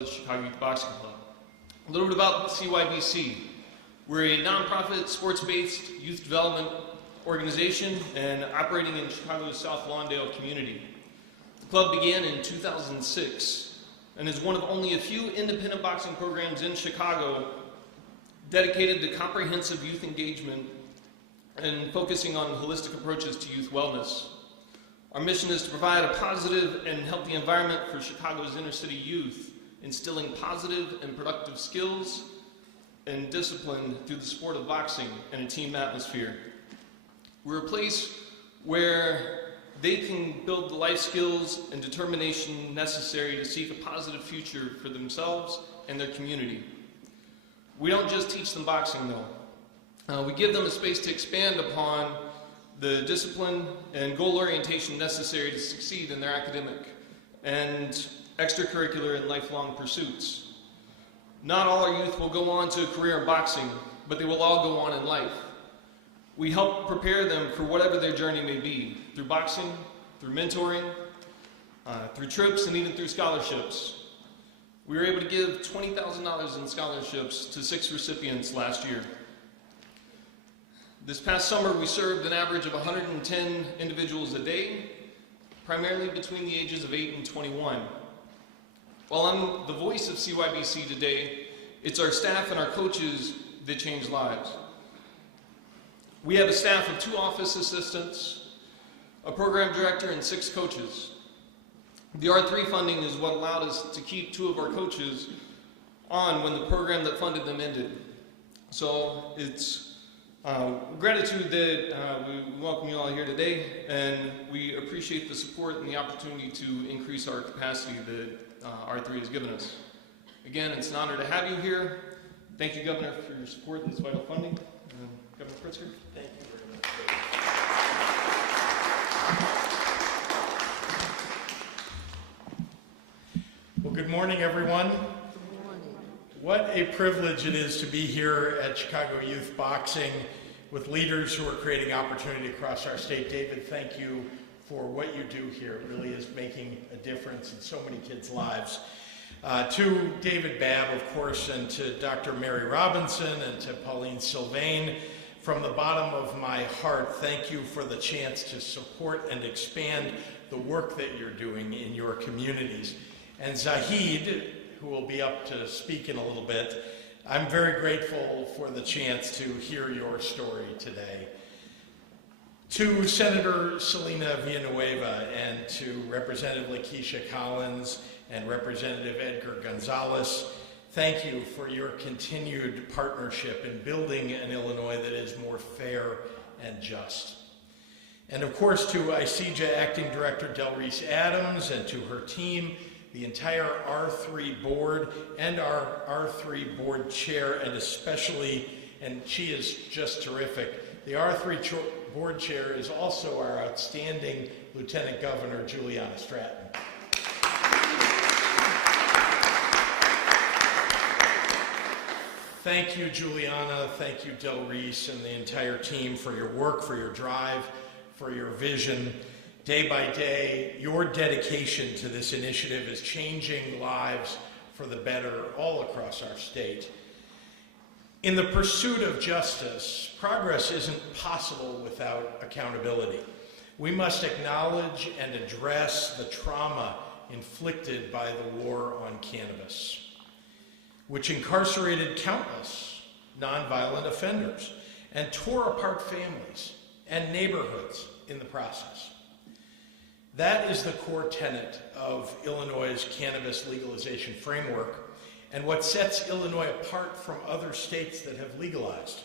the Chicago Youth Boxing Club. A little bit about CYBC. We're a nonprofit, sports-based youth development organization and operating in Chicago's South Lawndale community. The club began in 2006 and is one of only a few independent boxing programs in Chicago dedicated to comprehensive youth engagement and focusing on holistic approaches to youth wellness. Our mission is to provide a positive and healthy environment for Chicago's inner city youth, instilling positive and productive skills and discipline through the sport of boxing and a team atmosphere. We're a place where they can build the life skills and determination necessary to seek a positive future for themselves and their community. We don't just teach them boxing though. We give them a space to expand upon the discipline and goal orientation necessary to succeed in their academic and extracurricular and lifelong pursuits. Not all our youth will go on to a career in boxing, but they will all go on in life. We help prepare them for whatever their journey may be, through boxing, through mentoring, through trips, and even through scholarships. We were able to give $20,000 in scholarships to 6 recipients last year. This past summer, we served an average of 110 individuals a day, primarily between the ages of 8 and 21. While I'm the voice of CYBC today, it's our staff and our coaches that change lives. We have a staff of 2 office assistants, a program director, and 6 coaches. The R3 funding is what allowed us to keep 2 of our coaches on when the program that funded them ended. So it's gratitude that we welcome you all here today, and we appreciate the support and the opportunity to increase our capacity that R3 has given us. Again, it's an honor to have you here. Thank you, Governor, for your support in this vital funding. Governor Pritzker. Thank you very much. Well, good morning, everyone. Good morning. What a privilege it is to be here at Chicago Youth Boxing with leaders who are creating opportunity across our state. David, thank you for what you do here. It really is making a difference in so many kids' lives. To David Babb, of course, and to Dr. Mary Robinson and to Pauline Sylvain, from the bottom of my heart, thank you for the chance to support and expand the work that you're doing in your communities. And Zahid, who will be up to speak in a little bit, I'm very grateful for the chance to hear your story today. To Senator Selena Villanueva and to Representative Lakeisha Collins and Representative Edgar Gonzalez, thank you for your continued partnership in building an Illinois that is more fair and just. And of course to ICEJA Acting Director Del Reese Adams and to her team, the entire R3 board and our R3 board chair, and especially, and she is just terrific, the R3 board chair is also our outstanding Lieutenant Governor, Juliana Stratton. Thank you, Juliana. Thank you, Del Reese and the entire team for your work, for your drive, for your vision. Day by day, your dedication to this initiative is changing lives for the better all across our state. In the pursuit of justice, progress isn't possible without accountability. We must acknowledge and address the trauma inflicted by the war on cannabis, which incarcerated countless nonviolent offenders and tore apart families and neighborhoods in the process. That is the core tenet of Illinois' cannabis legalization framework and what sets Illinois apart from other states that have legalized.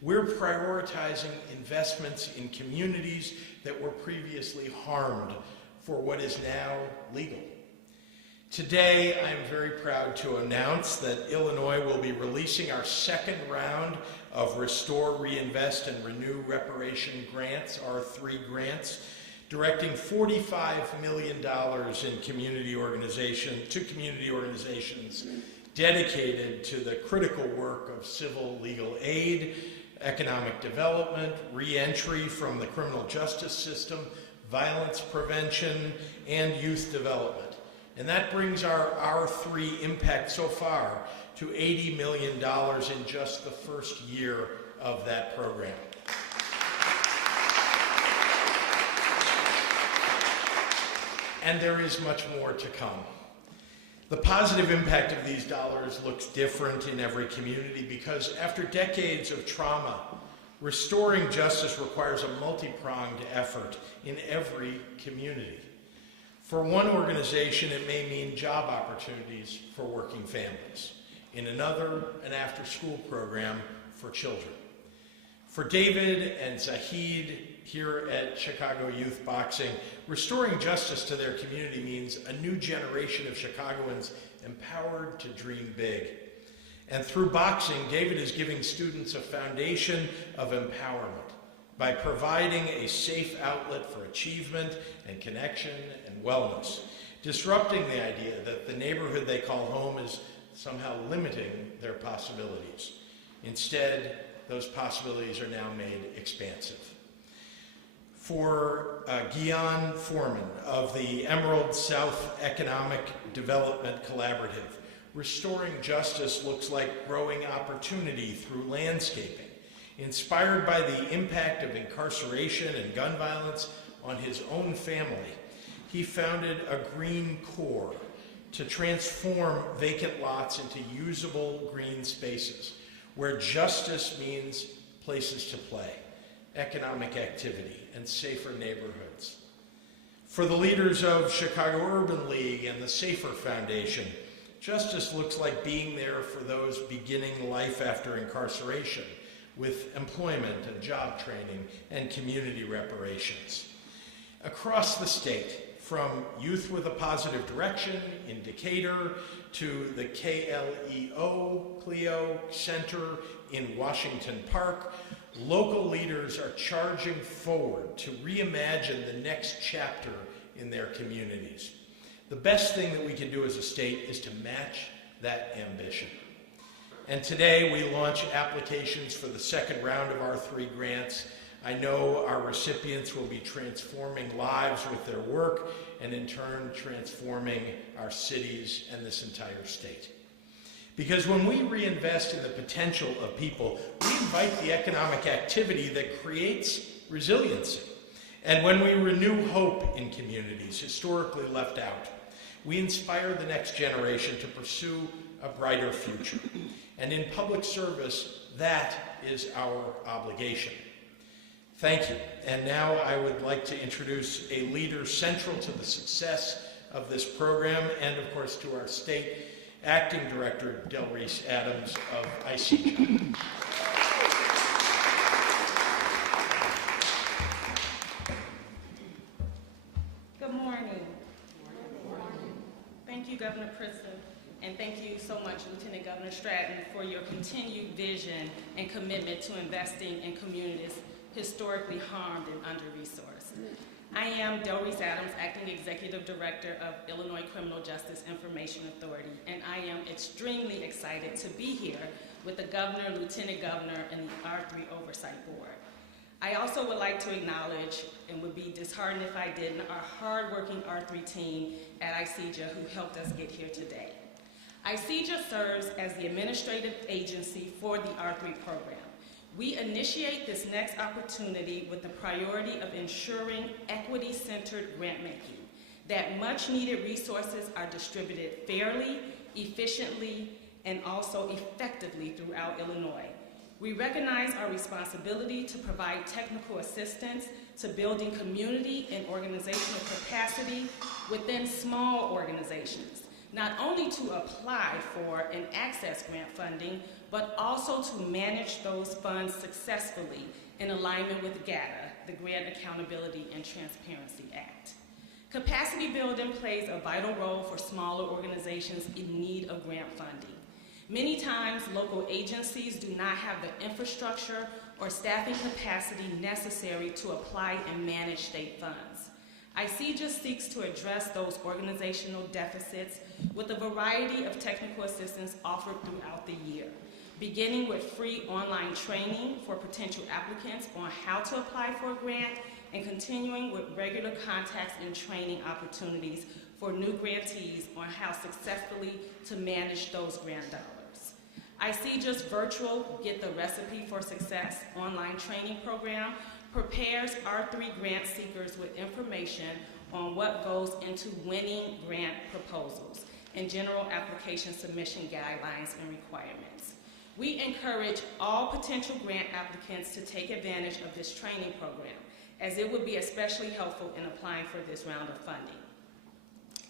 We're prioritizing investments in communities that were previously harmed for what is now legal. Today, I'm very proud to announce that Illinois will be releasing our 2nd round of Restore, Reinvest, and Renew Reparation Grants, R3 grants, directing $45 million in community organizations dedicated to the critical work of civil legal aid, economic development, re-entry from the criminal justice system, violence prevention, and youth development. And that brings our R3 impact so far to $80 million in just the first year of that program. And there is much more to come. The positive impact of these dollars looks different in every community because after decades of trauma, restoring justice requires a multi-pronged effort in every community. For one organization, it may mean job opportunities for working families. In another, an after-school program for children. For David and Zahid here at Chicago Youth Boxing, restoring justice to their community means a new generation of Chicagoans empowered to dream big. And through boxing, David is giving students a foundation of empowerment by providing a safe outlet for achievement and connection and wellness, disrupting the idea that the neighborhood they call home is somehow limiting their possibilities. Instead, those possibilities are now made expansive. For Guion Foreman of the Emerald South Economic Development Collaborative, restoring justice looks like growing opportunity through landscaping. Inspired by the impact of incarceration and gun violence on his own family, he founded a Green Core to transform vacant lots into usable green spaces, where justice means places to play, economic activity, and safer neighborhoods. For the leaders of Chicago Urban League and the Safer Foundation, justice looks like being there for those beginning life after incarceration with employment and job training and community reparations. Across the state, from Youth with a Positive Direction in Decatur to the Clio Center in Washington Park, local leaders are charging forward to reimagine the next chapter in their communities. The best thing that we can do as a state is to match that ambition. And today we launch applications for the second round of R3 grants. I know our recipients will be transforming lives with their work and in turn transforming our cities and this entire state. Because when we reinvest in the potential of people, we invite the economic activity that creates resiliency. And when we renew hope in communities historically left out, we inspire the next generation to pursue a brighter future. And in public service, that is our obligation. Thank you. And now I would like to introduce a leader central to the success of this program and, of course, to our state Acting Director, Del Reese Adams of ICJ. Good morning. Thank you, Governor Pritzker, and thank you so much, Lieutenant Governor Stratton, for your continued vision and commitment to investing in communities historically harmed and under-resourced. I am Del Reese Adams, Acting Executive Director of Illinois Criminal Justice Information Authority, and I am extremely excited to be here with the Governor, Lieutenant Governor, and the R3 Oversight Board. I also would like to acknowledge, and would be disheartened if I didn't, our hardworking R3 team at ICJ who helped us get here today. ICJ serves as the administrative agency for the R3 program. We initiate this next opportunity with the priority of ensuring equity-centered grant-making, that much-needed resources are distributed fairly, efficiently, and also effectively throughout Illinois. We recognize our responsibility to provide technical assistance to building community and organizational capacity within small organizations, not only to apply for and access grant funding, but also to manage those funds successfully in alignment with GATA, the Grant Accountability and Transparency Act. Capacity building plays a vital role for smaller organizations in need of grant funding. Many times, local agencies do not have the infrastructure or staffing capacity necessary to apply and manage state funds. ICJ seeks to address those organizational deficits with a variety of technical assistance offered throughout the year, beginning with free online training for potential applicants on how to apply for a grant, and continuing with regular contacts and training opportunities for new grantees on how successfully to manage those grant dollars. ICEJA's virtual Get the Recipe for Success online training program prepares R3 grant seekers with information on what goes into winning grant proposals and general application submission guidelines and requirements. We encourage all potential grant applicants to take advantage of this training program, as it would be especially helpful in applying for this round of funding.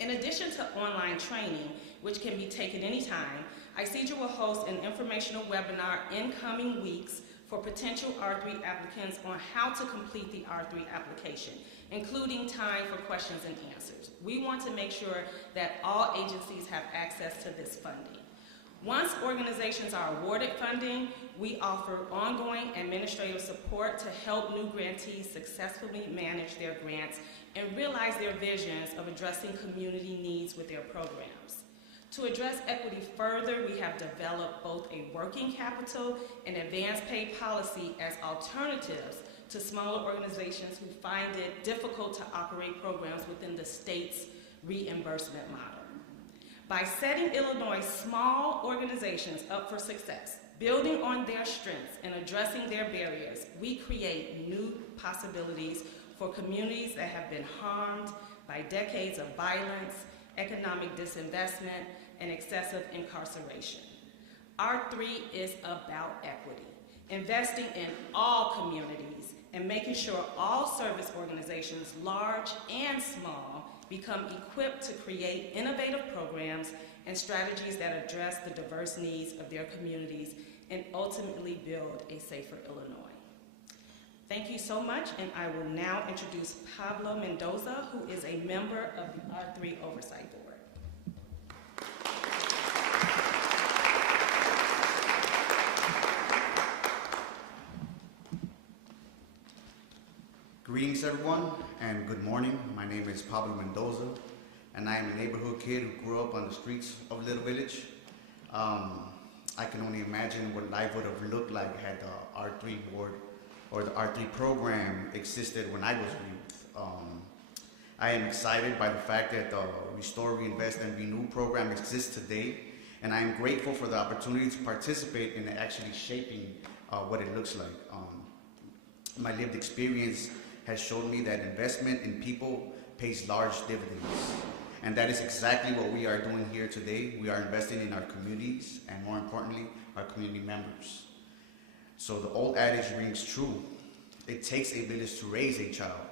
In addition to online training, which can be taken anytime, ICEJA will host an informational webinar in coming weeks for potential R3 applicants on how to complete the R3 application, including time for questions and answers. We want to make sure that all agencies have access to this funding. Once organizations are awarded funding, we offer ongoing administrative support to help new grantees successfully manage their grants and realize their visions of addressing community needs with their programs. To address equity further, we have developed both a working capital and advance pay policy as alternatives to smaller organizations who find it difficult to operate programs within the state's reimbursement model. By setting Illinois' small organizations up for success, building on their strengths and addressing their barriers, we create new possibilities for communities that have been harmed by decades of violence, economic disinvestment, and excessive incarceration. R3 is about equity, investing in all communities and making sure all service organizations, large and small, become equipped to create innovative programs and strategies that address the diverse needs of their communities and ultimately build a safer Illinois. Thank you so much, and I will now introduce Pablo Mendoza, who is a member of the R3 Oversight Board. Greetings, everyone, and good morning. My name is Pablo Mendoza, and I am a neighborhood kid who grew up on the streets of Little Village. I can only imagine what life would have looked like had the R3 board or the R3 program existed when I was a youth. I am excited by the fact that the Restore, Reinvest, and Renew program exists today, and I am grateful for the opportunity to participate in actually shaping what it looks like. My lived experience has shown me that investment in people pays large dividends. And that is exactly what we are doing here today. We are investing in our communities and, more importantly, our community members. So the old adage rings true. It takes a village to raise a child.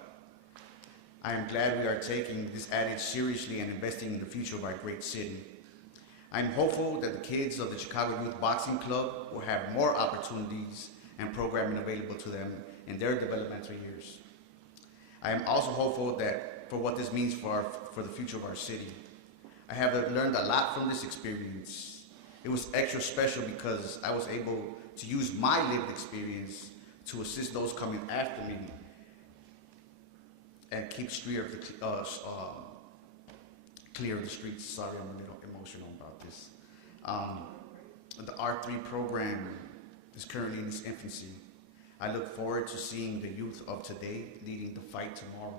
I am glad we are taking this adage seriously and investing in the future of our great city. I'm hopeful that the kids of the Chicago Youth Boxing Club will have more opportunities and programming available to them in their developmental years. I am also hopeful that for what this means for the future of our city. I have learned a lot from this experience. It was extra special because I was able to use my lived experience to assist those coming after me and keep clear of the streets. Sorry, I'm a little emotional about this. The R3 program is currently in its infancy. I look forward to seeing the youth of today leading the fight tomorrow.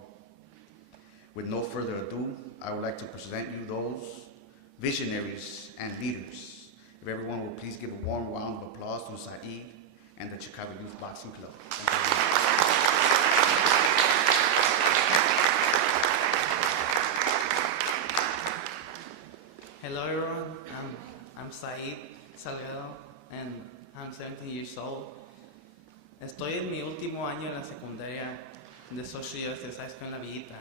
With no further ado, I would like to present you those visionaries and leaders. If everyone will please give a warm round of applause to Saeed and the Chicago Youth Boxing Club. Hello everyone, I'm Saeed Salgado and I'm 17 years old. Estoy en mi último año en la secundaria de Social Justice High School en La Villita.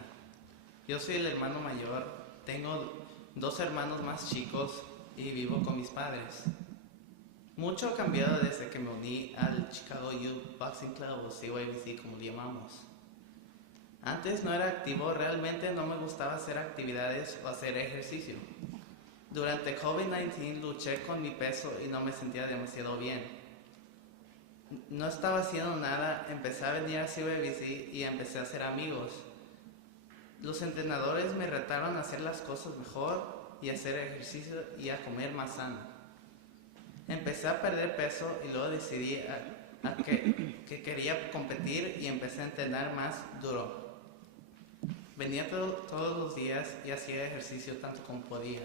Yo soy el hermano mayor, tengo 2 hermanos más chicos y vivo con mis padres. Mucho ha cambiado desde que me uní al Chicago Youth Boxing Club o CYBC como le llamamos. Antes no era activo, realmente no me gustaba hacer actividades o hacer ejercicio. Durante COVID-19 luché con mi peso y no me sentía demasiado bien. No estaba haciendo nada, empecé a venir a CYBC y empecé a hacer amigos. Los entrenadores me retaron a hacer las cosas mejor y a hacer ejercicio y a comer más sano. Empecé a perder peso y luego decidí que quería competir y empecé a entrenar más duro. Venía todos los días y hacía ejercicio tanto como podía.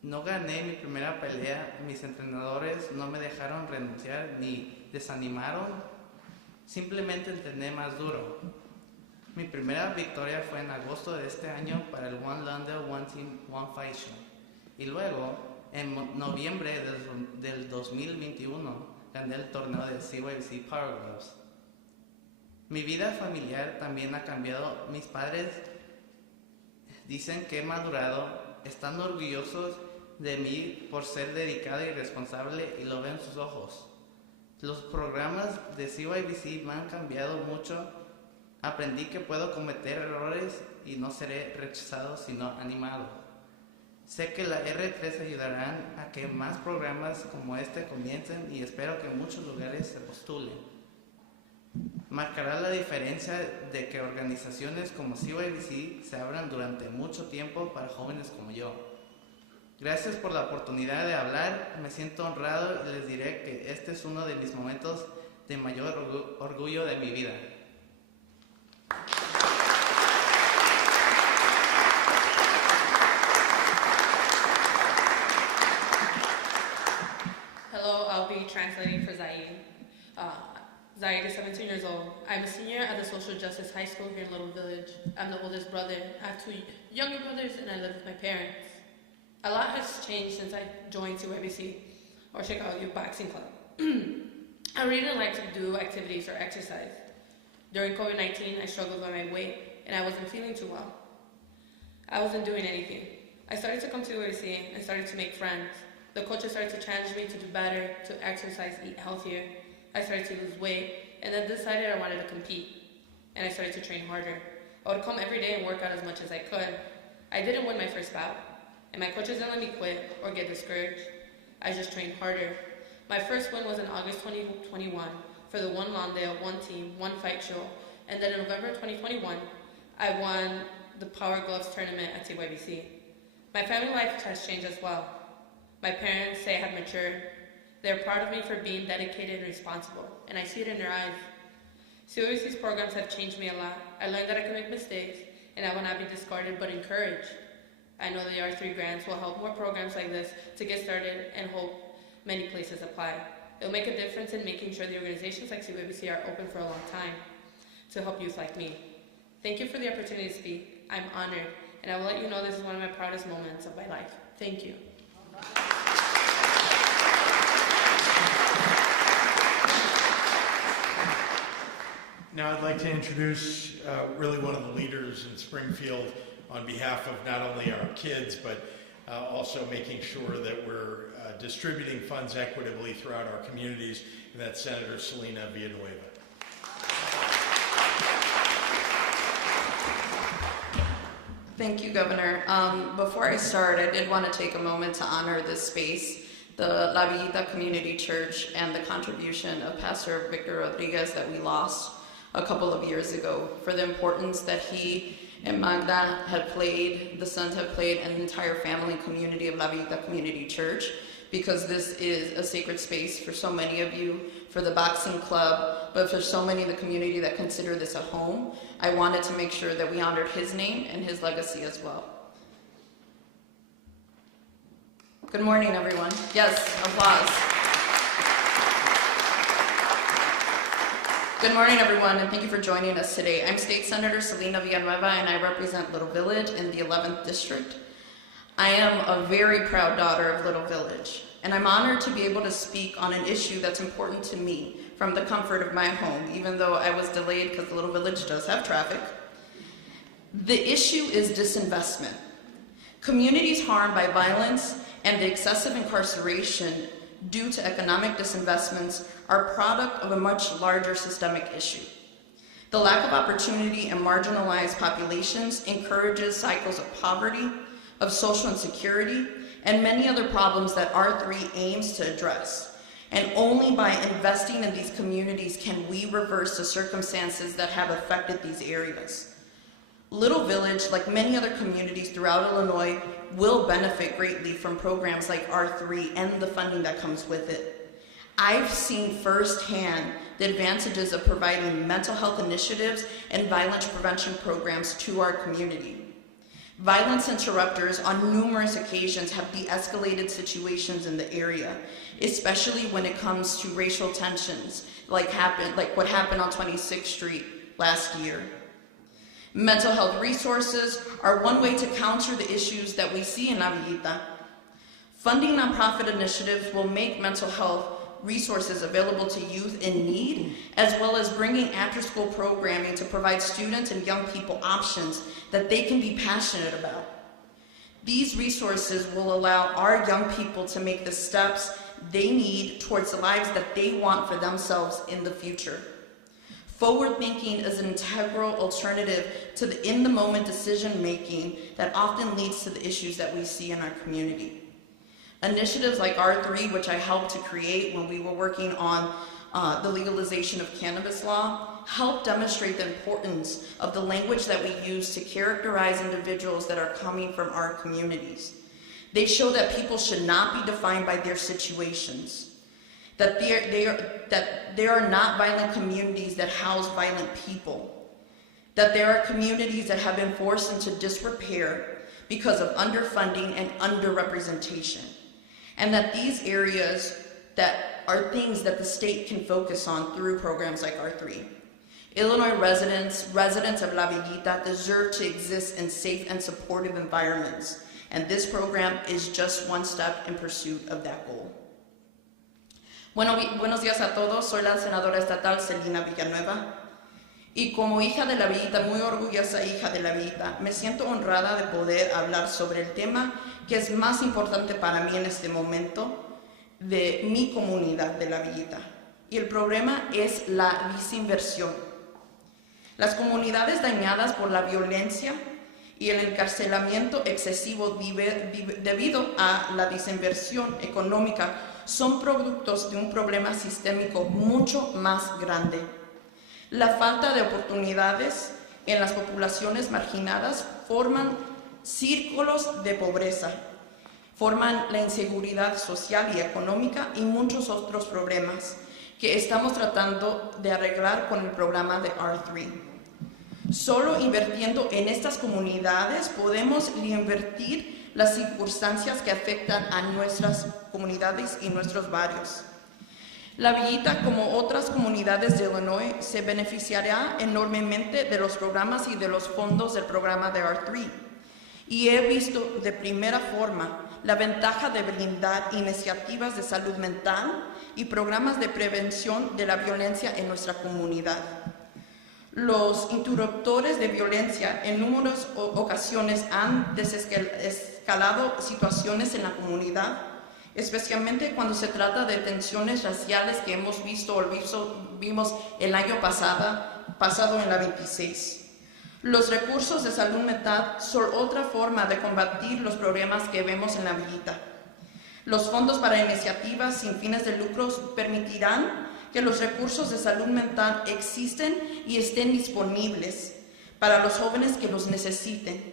No gané mi primera pelea, mis entrenadores no me dejaron renunciar ni desanimaron, simplemente entrené más duro. Mi primera victoria fue en agosto de este año para el One London, One Team, One Fight Show. Y luego, en noviembre del 2021, gané el torneo de CYBC Power Gloves. Mi vida familiar también ha cambiado. Mis padres dicen que he madurado, están orgullosos de mí por ser dedicado y responsable y lo ven en sus ojos. Los programas de CYBC me han cambiado mucho. Aprendí que puedo cometer errores y no seré rechazado sino animado. Sé que la R3 ayudarán a que más programas como este comiencen y espero que en muchos lugares se postulen. Marcará la diferencia de que organizaciones como CYBC se abran durante mucho tiempo para jóvenes como yo. Gracias por la oportunidad de hablar, me siento honrado y les diré que este es uno de mis momentos de mayor orgullo de mi vida. Hello, I'll be translating for Zaid. Zaid is 17 years old. I'm a senior at the Social Justice High School here in Little Village. I'm the oldest brother. I have 2 younger brothers and I live with my parents. A lot has changed since I joined CYBC, or Chicago Youth Boxing Club. I really didn't like to do activities or exercise. During COVID-19, I struggled with my weight and I wasn't feeling too well. I wasn't doing anything. I started to come to CYBC and started to make friends. The coaches started to challenge me to do better, to exercise, eat healthier. I started to lose weight, and then decided I wanted to compete. And I started to train harder. I would come every day and work out as much as I could. I didn't win my first bout, and my coaches didn't let me quit or get discouraged. I just trained harder. My first win was in August 2021 for the One Lawndale, One Team, One Fight Show, and then in November 2021, I won the Power Gloves tournament at CYBC. My family life has changed as well. My parents say I have matured. They're proud of me for being dedicated and responsible, and I see it in their eyes. CYBC's programs have changed me a lot. I learned that I can make mistakes, and I will not be discarded but encouraged. I know the R3 grants will help more programs like this to get started and hope many places apply. It will make a difference in making sure the organizations like CYBC are open for a long time to help youth like me. Thank you for the opportunity to speak. I'm honored, and I will let you know this is one of my proudest moments of my life. Thank you. Now I'd like to introduce really one of the leaders in Springfield on behalf of not only our kids, but also making sure that we're distributing funds equitably throughout our communities, and that's Senator Selena Villanueva. Thank you, Governor. Before I start, I did want to take a moment to honor this space, the La Villita Community Church, and the contribution of Pastor Victor Rodriguez that we lost a couple of years ago, for the importance that he and Magda had played, the sons have played, and the entire family and community of La Villita Community Church, because this is a sacred space for so many of you, for the boxing club, but for so many in the community that consider this a home. I wanted to make sure that we honored his name and his legacy as well. Good morning, everyone. Yes, applause. Good morning, everyone, and thank you for joining us today. I'm State Senator Selena Villanueva, and I represent Little Village in the 11th District. I am a very proud daughter of Little Village, and I'm honored to be able to speak on an issue that's important to me from the comfort of my home, even though I was delayed because Little Village does have traffic. The issue is disinvestment. Communities harmed by violence and the excessive incarceration due to economic disinvestments are a product of a much larger systemic issue. The lack of opportunity in marginalized populations encourages cycles of poverty, of social insecurity, and many other problems that R3 aims to address. And only by investing in these communities can we reverse the circumstances that have affected these areas. Little Village, like many other communities throughout Illinois, will benefit greatly from programs like R3 and the funding that comes with it. I've seen firsthand the advantages of providing mental health initiatives and violence prevention programs to our community. Violence interrupters on numerous occasions have de-escalated situations in the area, especially when it comes to racial tensions, like what happened on 26th Street last year. Mental health resources are one way to counter the issues that we see in La Villita. Funding nonprofit initiatives will make mental health resources available to youth in need, as well as bringing after-school programming to provide students and young people options that they can be passionate about. These resources will allow our young people to make the steps they need towards the lives that they want for themselves in the future. Forward thinking is an integral alternative to the in-the-moment decision-making that often leads to the issues that we see in our community. Initiatives like R3, which I helped to create when we were working on the legalization of cannabis law, help demonstrate the importance of the language that we use to characterize individuals that are coming from our communities. They show that people should not be defined by their situations, that there are not violent communities that house violent people, that there are communities that have been forced into disrepair because of underfunding and underrepresentation, and that these areas that are things that the state can focus on through programs like R3. Illinois residents of La Villita deserve to exist in safe and supportive environments, and this program is just one step in pursuit of that goal. Buenos días a todos, soy la senadora estatal Celina Villanueva, y como hija de La Villita, muy orgullosa hija de La Villita, me siento honrada de poder hablar sobre el tema que es más importante para mí en este momento de mi comunidad de La Villita. Y el problema es la desinversión. Las comunidades dañadas por la violencia y el encarcelamiento excesivo debido a la desinversión económica son productos de un problema sistémico mucho más grande. La falta de oportunidades en las poblaciones marginadas forman círculos de pobreza, forman la inseguridad social y económica y muchos otros problemas que estamos tratando de arreglar con el programa de R3. Solo invirtiendo en estas comunidades podemos reinvertir las circunstancias que afectan a nuestras comunidades y nuestros barrios. La Villita, como otras comunidades de Illinois, se beneficiará enormemente de los programas y de los fondos del programa de R3. Y he visto de primera forma la ventaja de brindar iniciativas de salud mental y programas de prevención de la violencia en nuestra comunidad. Los interruptores de violencia en numerosas ocasiones han desescalado situaciones en la comunidad, especialmente cuando se trata de tensiones raciales que hemos visto o vimos el año pasado en la 26. Los recursos de salud mental son otra forma de combatir los problemas que vemos en la Villita. Los fondos para iniciativas sin fines de lucros permitirán que los recursos de salud mental existen y estén disponibles para los jóvenes que los necesiten,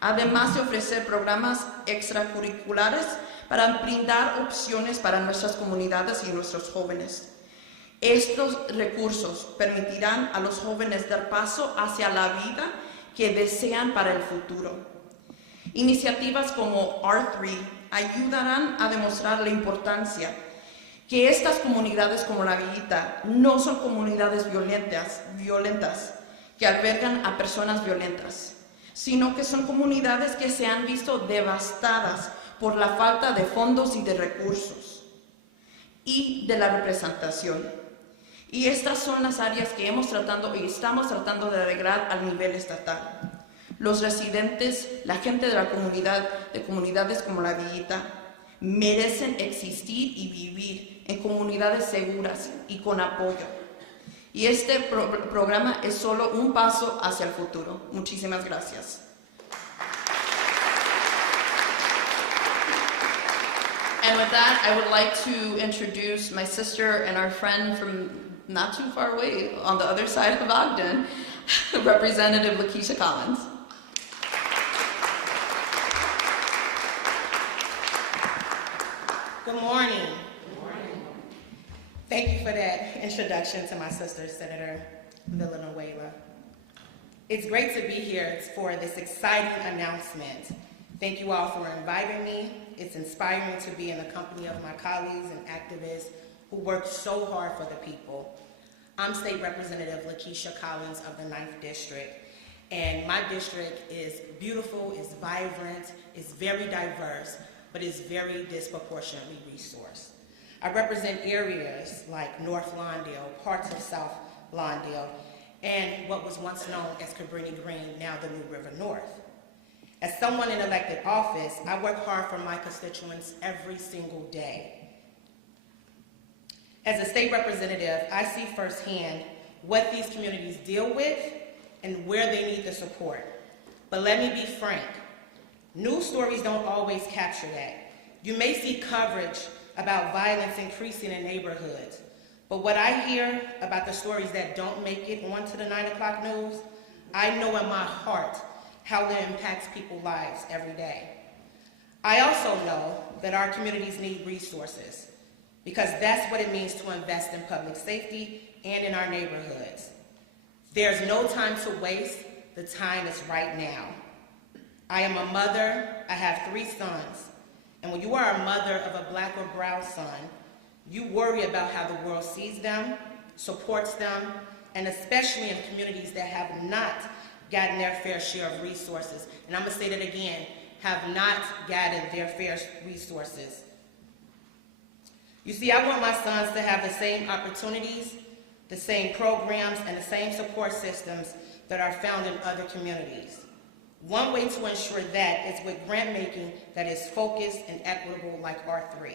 además de ofrecer programas extracurriculares para brindar opciones para nuestras comunidades y nuestros jóvenes. Estos recursos permitirán a los jóvenes dar paso hacia la vida que desean para el futuro. Iniciativas como R3 ayudarán a demostrar la importancia que estas comunidades como La Villita no son comunidades violentas que albergan a personas violentas, sino que son comunidades que se han visto devastadas por la falta de fondos y de recursos y de la representación. Y estas son las áreas que estamos tratando de arreglar al nivel estatal. Los residentes, la gente de la comunidad, de comunidades como La Villita, merecen existir y vivir en comunidades seguras y con apoyo. Y este programa es solo un paso hacia el futuro. Muchísimas gracias. And with that, I would like to introduce my sister and our friend from not too far away on the other side of Ogden, Representative Lakeisha Collins. Good morning. Thank you for that introduction to my sister, Senator Villanueva. It's great to be here for this exciting announcement. Thank you all for inviting me. It's inspiring to be in the company of my colleagues and activists who work so hard for the people. I'm State Representative Lakeisha Collins of the 9th District, and my district is beautiful, it's vibrant, it's very diverse, but it's very disproportionately resourced. I represent areas like North Lawndale, parts of South Lawndale, and what was once known as Cabrini Green, now the New River North. As someone in elected office, I work hard for my constituents every single day. As a state representative, I see firsthand what these communities deal with and where they need the support. But let me be frank, news stories don't always capture that. You may see coverage about violence increasing in neighborhoods, but what I hear about the stories that don't make it onto the 9 o'clock news, I know in my heart how it impacts people's lives every day. I also know that our communities need resources, because that's what it means to invest in public safety and in our neighborhoods. There's no time to waste, the time is right now. I am a mother, I have 3 sons, and when you are a mother of a black or brown son, you worry about how the world sees them, supports them, and especially in communities that have not gotten their fair share of resources. And I'm gonna say that again, have not gotten their fair resources. You see, I want my sons to have the same opportunities, the same programs, and the same support systems that are found in other communities. One way to ensure that is with grant making that is focused and equitable like R3.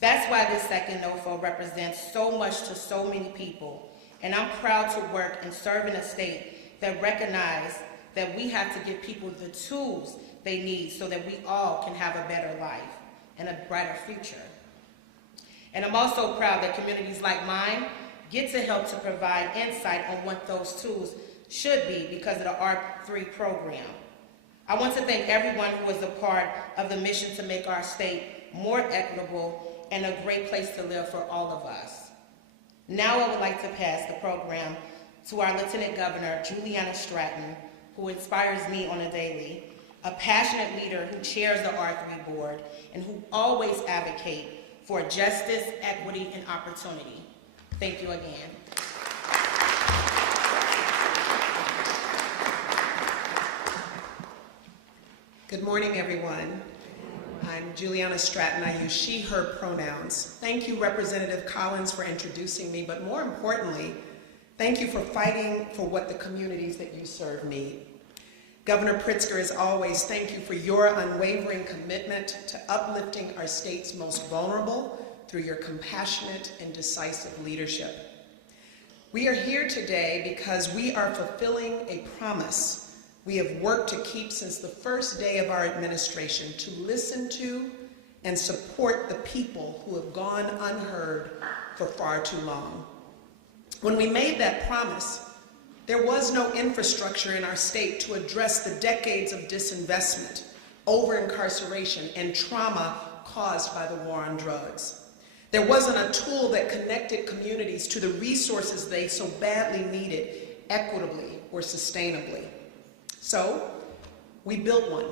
That's why this second NOFO represents so much to so many people, and I'm proud to work and serve in a state that recognizes that we have to give people the tools they need so that we all can have a better life and a brighter future. And I'm also proud that communities like mine get to help to provide insight on what those tools should be because of the R3 program. I want to thank everyone who was a part of the mission to make our state more equitable and a great place to live for all of us. Now I would like to pass the program to our Lieutenant Governor, Juliana Stratton, who inspires me on a daily, a passionate leader who chairs the R3 board and who always advocates for justice, equity, and opportunity. Thank you again. Good morning, everyone. I'm Juliana Stratton. I use she, her pronouns. Thank you, Representative Collins, for introducing me, but more importantly, thank you for fighting for what the communities that you serve need. Governor Pritzker, as always, thank you for your unwavering commitment to uplifting our state's most vulnerable through your compassionate and decisive leadership. We are here today because we are fulfilling a promise we have worked to keep since the first day of our administration, to listen to and support the people who have gone unheard for far too long. When we made that promise, there was no infrastructure in our state to address the decades of disinvestment, over-incarceration, and trauma caused by the war on drugs. There wasn't a tool that connected communities to the resources they so badly needed, equitably or sustainably. So, we built one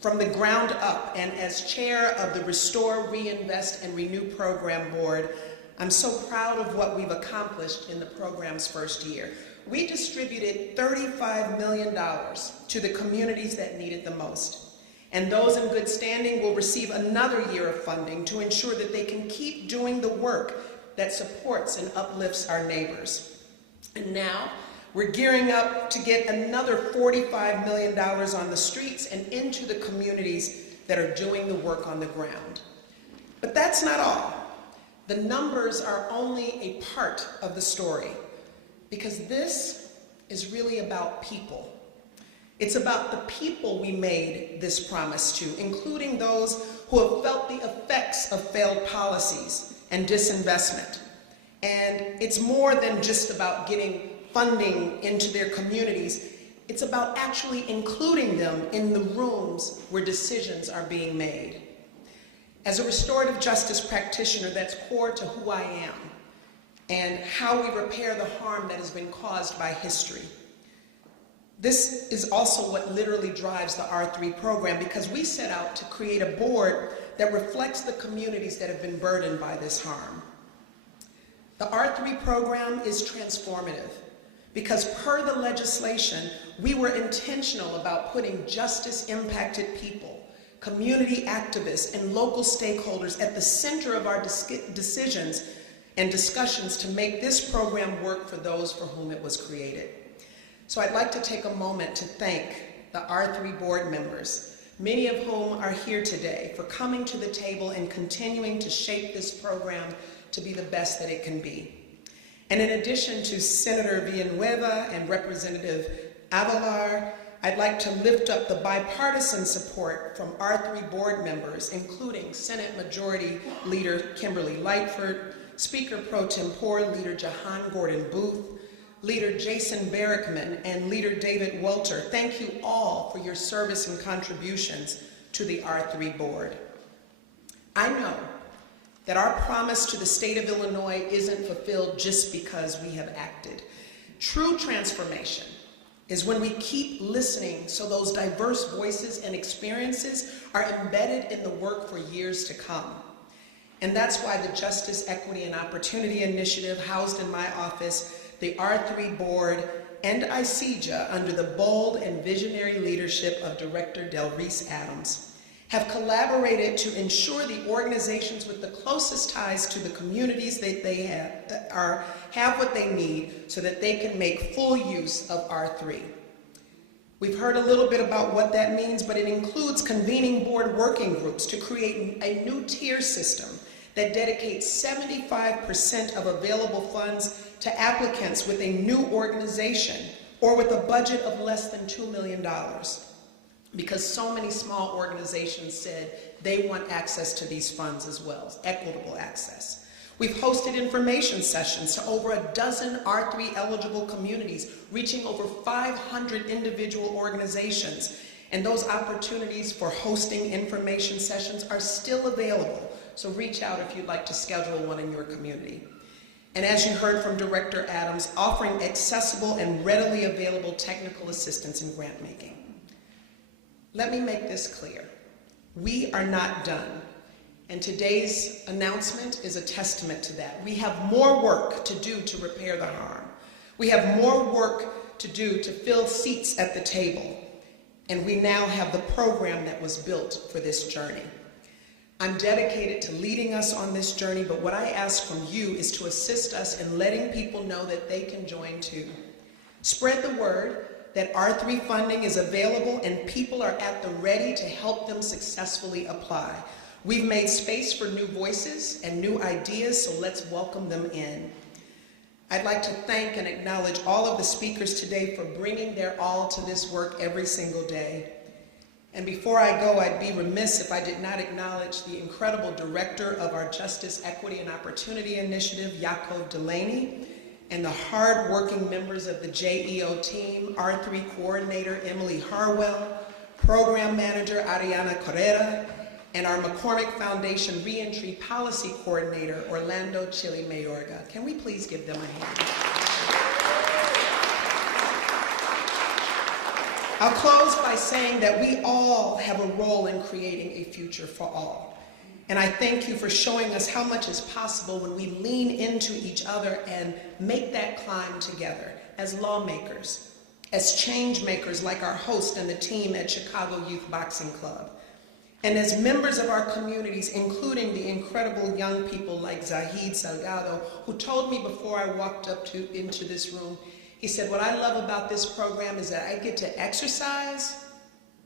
from the ground up, and as chair of the Restore, Reinvest, and Renew Program Board, I'm so proud of what we've accomplished in the program's first year. We distributed $35 million to the communities that need it the most. And those in good standing will receive another year of funding to ensure that they can keep doing the work that supports and uplifts our neighbors. And now, we're gearing up to get another $45 million on the streets and into the communities that are doing the work on the ground. But that's not all. The numbers are only a part of the story, because this is really about people. It's about the people we made this promise to, including those who have felt the effects of failed policies and disinvestment. And it's more than just about getting funding into their communities. It's about actually including them in the rooms where decisions are being made. As a restorative justice practitioner, that's core to who I am and how we repair the harm that has been caused by history. This is also what literally drives the R3 program, because we set out to create a board that reflects the communities that have been burdened by this harm. The R3 program is transformative because per the legislation, we were intentional about putting justice-impacted people, community activists, and local stakeholders at the center of our decisions and discussions to make this program work for those for whom it was created. So I'd like to take a moment to thank the R3 board members, many of whom are here today, for coming to the table and continuing to shape this program to be the best that it can be. And in addition to Senator Villanueva and Representative Avalar, I'd like to lift up the bipartisan support from R3 board members, including Senate Majority Leader Kimberly Lightford, Speaker Pro Tempore Leader Jahan Gordon Booth, Leader Jason Barrickman, and Leader David Welter. Thank you all for your service and contributions to the R3 board. I know that our promise to the state of Illinois isn't fulfilled just because we have acted. True transformation is when we keep listening so those diverse voices and experiences are embedded in the work for years to come. And that's why the Justice, Equity, and Opportunity Initiative housed in my office, the R3 board, and ICEJA under the bold and visionary leadership of Director Delreese Adams have collaborated to ensure the organizations with the closest ties to the communities that they have what they need so that they can make full use of R3. We've heard a little bit about what that means, but it includes convening board working groups to create a new tier system that dedicates 75% of available funds to applicants with a new organization or with a budget of less than $2 million. Because so many small organizations said they want access to these funds as well, equitable access. We've hosted information sessions to over a dozen R3 eligible communities, reaching over 500 individual organizations. And those opportunities for hosting information sessions are still available. So reach out if you'd like to schedule one in your community. And as you heard from Director Adams, offering accessible and readily available technical assistance in grant making. Let me make this clear. We are not done. And today's announcement is a testament to that. We have more work to do to repair the harm. We have more work to do to fill seats at the table. And we now have the program that was built for this journey. I'm dedicated to leading us on this journey, but what I ask from you is to assist us in letting people know that they can join too. Spread the word that R3 funding is available and people are at the ready to help them successfully apply. We've made space for new voices and new ideas, so let's welcome them in. I'd like to thank and acknowledge all of the speakers today for bringing their all to this work every single day. And before I go, I'd be remiss if I did not acknowledge the incredible director of our Justice, Equity, and Opportunity Initiative, Yaakov Delaney, and the hard-working members of the JEO team, R3 Coordinator Emily Harwell, Program Manager Ariana Correra, and our McCormick Foundation Reentry Policy Coordinator, Orlando Chile Mayorga. Can we please give them a hand? I'll close by saying that we all have a role in creating a future for all. And I thank you for showing us how much is possible when we lean into each other and make that climb together as lawmakers, as change makers like our host and the team at Chicago Youth Boxing Club, and as members of our communities, including the incredible young people like Zahid Salgado, who told me before I walked into this room, he said, what I love about this program is that I get to exercise,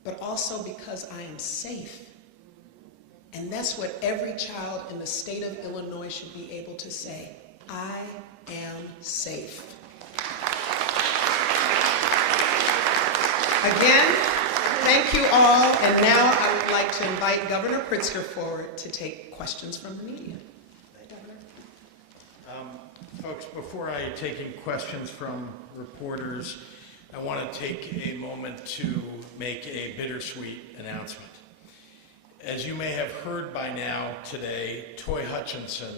but also because I am safe. And that's what every child in the state of Illinois should be able to say, I am safe. Again, thank you all, and now I would like to invite Governor Pritzker forward to take questions from the media. Folks, before I take in questions from reporters, I want to take a moment to make a bittersweet announcement. As you may have heard by now today, Toy Hutchinson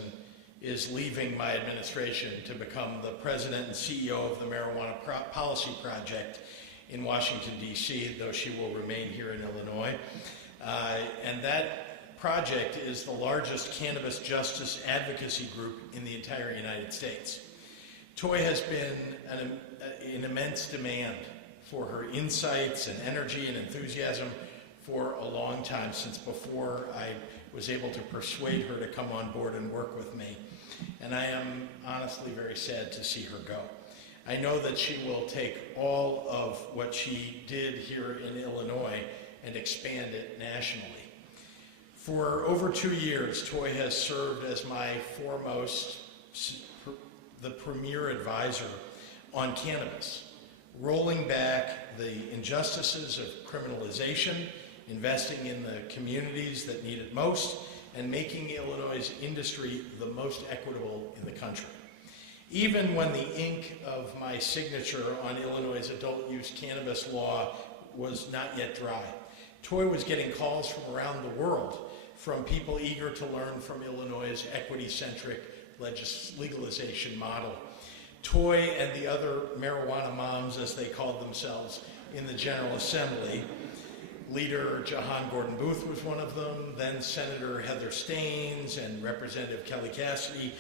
is leaving my administration to become the president and CEO of the Marijuana Policy Project in Washington, D.C., though she will remain here in Illinois. And that project is the largest cannabis justice advocacy group in the entire United States. Toy has been in immense demand for her insights and energy and enthusiasm for a long time, since before I was able to persuade her to come on board and work with me. And I am honestly very sad to see her go. I know that she will take all of what she did here in Illinois and expand it nationally. For over 2 years, Toy has served as my the premier advisor on cannabis, rolling back the injustices of criminalization, investing in the communities that need it most, and making Illinois' industry the most equitable in the country. Even when the ink of my signature on Illinois' adult use cannabis law was not yet dry, Toy was getting calls from around the world from people eager to learn from Illinois' equity-centric legalization model. Toy and the other marijuana moms, as they called themselves in the General Assembly, Leader Jahan Gordon Booth was one of them, then Senator Heather Staines and Representative Kelly Cassidy.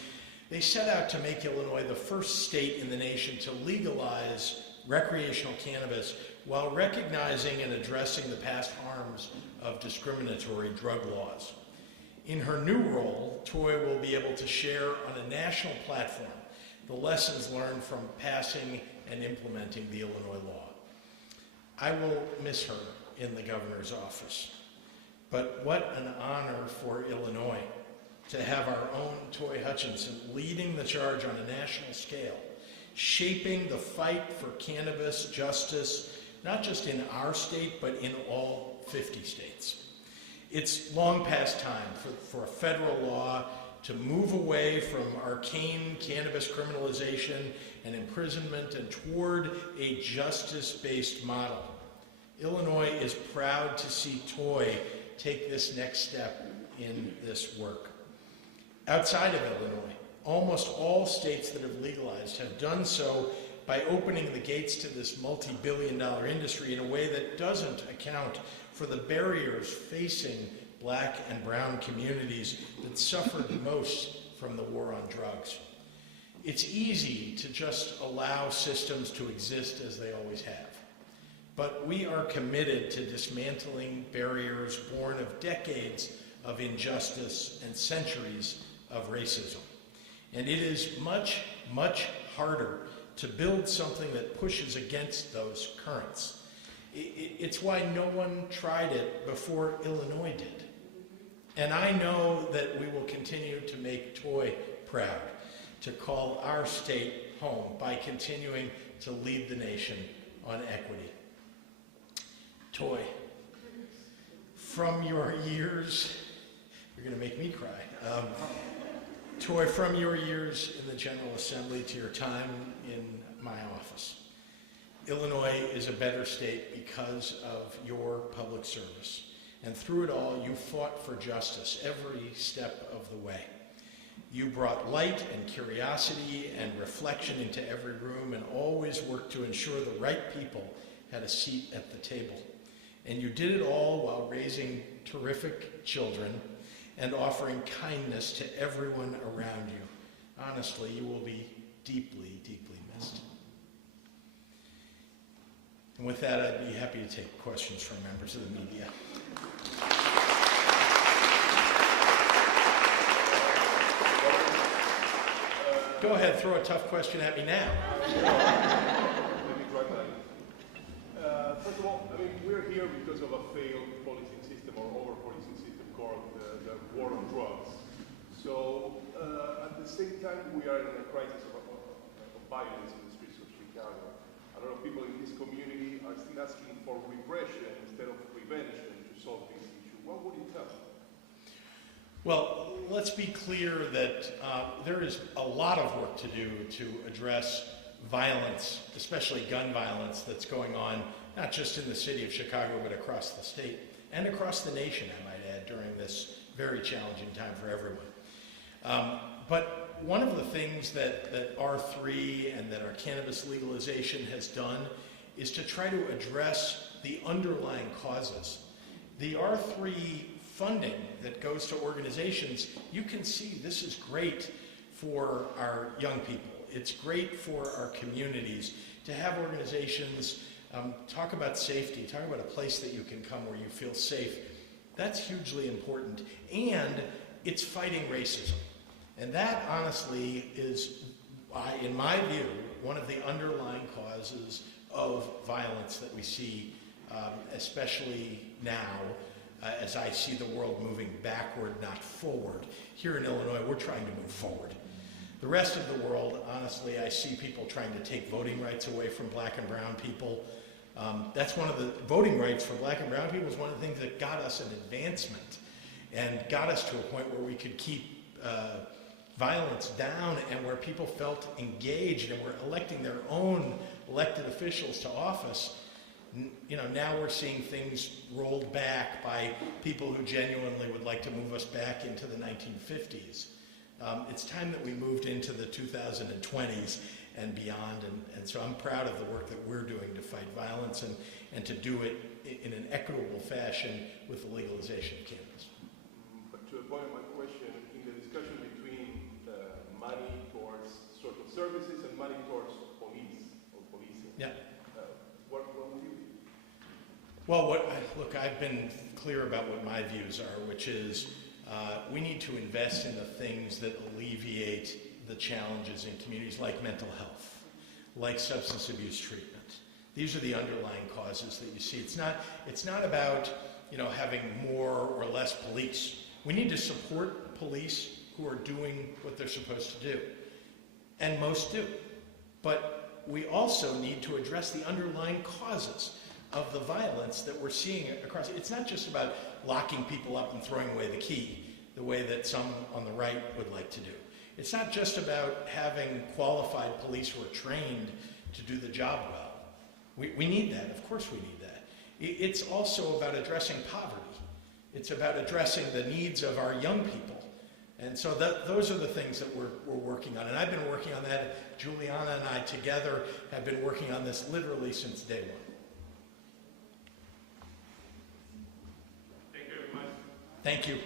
They set out to make Illinois the first state in the nation to legalize recreational cannabis while recognizing and addressing the past harms of discriminatory drug laws. In her new role, Toy will be able to share on a national platform the lessons learned from passing and implementing the Illinois law. I will miss her in the governor's office, but what an honor for Illinois to have our own Toy Hutchinson leading the charge on a national scale, shaping the fight for cannabis justice, not just in our state, but in all 50 states. It's long past time for a federal law to move away from arcane cannabis criminalization and imprisonment and toward a justice-based model. Illinois is proud to see Toy take this next step in this work. Outside of Illinois, almost all states that have legalized have done so by opening the gates to this multi-billion-dollar industry in a way that doesn't account for the barriers facing Black and brown communities that suffered most from the war on drugs. It's easy to just allow systems to exist as they always have. But we are committed to dismantling barriers born of decades of injustice and centuries of racism. And it is much, much harder to build something that pushes against those currents. It's why no one tried it before Illinois did. And I know that we will continue to make Toy proud to call our state home by continuing to lead the nation on equity. Toy, from your years, you're going to make me cry. Toy, from your years in the General Assembly to your time in my office, Illinois is a better state because of your public service. And through it all, you fought for justice every step of the way. You brought light and curiosity and reflection into every room and always worked to ensure the right people had a seat at the table. And you did it all while raising terrific children and offering kindness to everyone around you. Honestly, you will be deeply, deeply missed. And with that, I'd be happy to take questions from members of the media. Go ahead, throw a tough question at me now. First of all, I mean, we're here because of a failed policing system or over-policing system called the war on drugs. So at the same time, we are in a crisis of violence in the streets of Chicago. A lot of people in this community are still asking for repression instead of prevention to solve this issue. What would you tell them? Well, let's be clear that there is a lot of work to do to address violence, especially gun violence, that's going on not just in the city of Chicago, but across the state and across the nation, I might add, during this very challenging time for everyone. But one of the things that R3 and that our cannabis legalization has done is to try to address the underlying causes. The R3 funding that goes to organizations, you can see this is great for our young people. It's great for our communities to have organizations talk about safety, talk about a place that you can come where you feel safe. That's hugely important. And it's fighting racism. And that, honestly, is, in my view, one of the underlying causes of violence that we see, especially now, as I see the world moving backward, not forward. Here in Illinois, we're trying to move forward. The rest of the world, honestly, I see people trying to take voting rights away from black and brown people. That's one of the voting rights for black and brown people is one of the things that got us an advancement and got us to a point where we could keep violence down and where people felt engaged and were electing their own elected officials to office. You know, now we're seeing things rolled back by people who genuinely would like to move us back into the 1950s. It's time that we moved into the 2020s and beyond, and so I'm proud of the work that we're doing to fight violence and to do it in an equitable fashion with the legalization of cannabis. But to the point of my question, in the discussion between money towards social services and money towards police or policing, Yeah. what would you do? Well, look, I've been clear about what my views are, which is we need to invest in the things that alleviate the challenges in communities like mental health, like substance abuse treatment. These are the underlying causes that you see. It's not about, you know, having more or less police. We need to support police who are doing what they're supposed to do, and most do. But we also need to address the underlying causes of the violence that we're seeing across. It's not just about locking people up and throwing away the key, the way that some on the right would like to do. It's not just about having qualified police who are trained to do the job well. We need that, of course we need that. It's also about addressing poverty. It's about addressing the needs of our young people. And so those are the things that we're working on. And I've been working on that. Juliana and I together have been working on this literally since day one. Thank you very much. Thank you.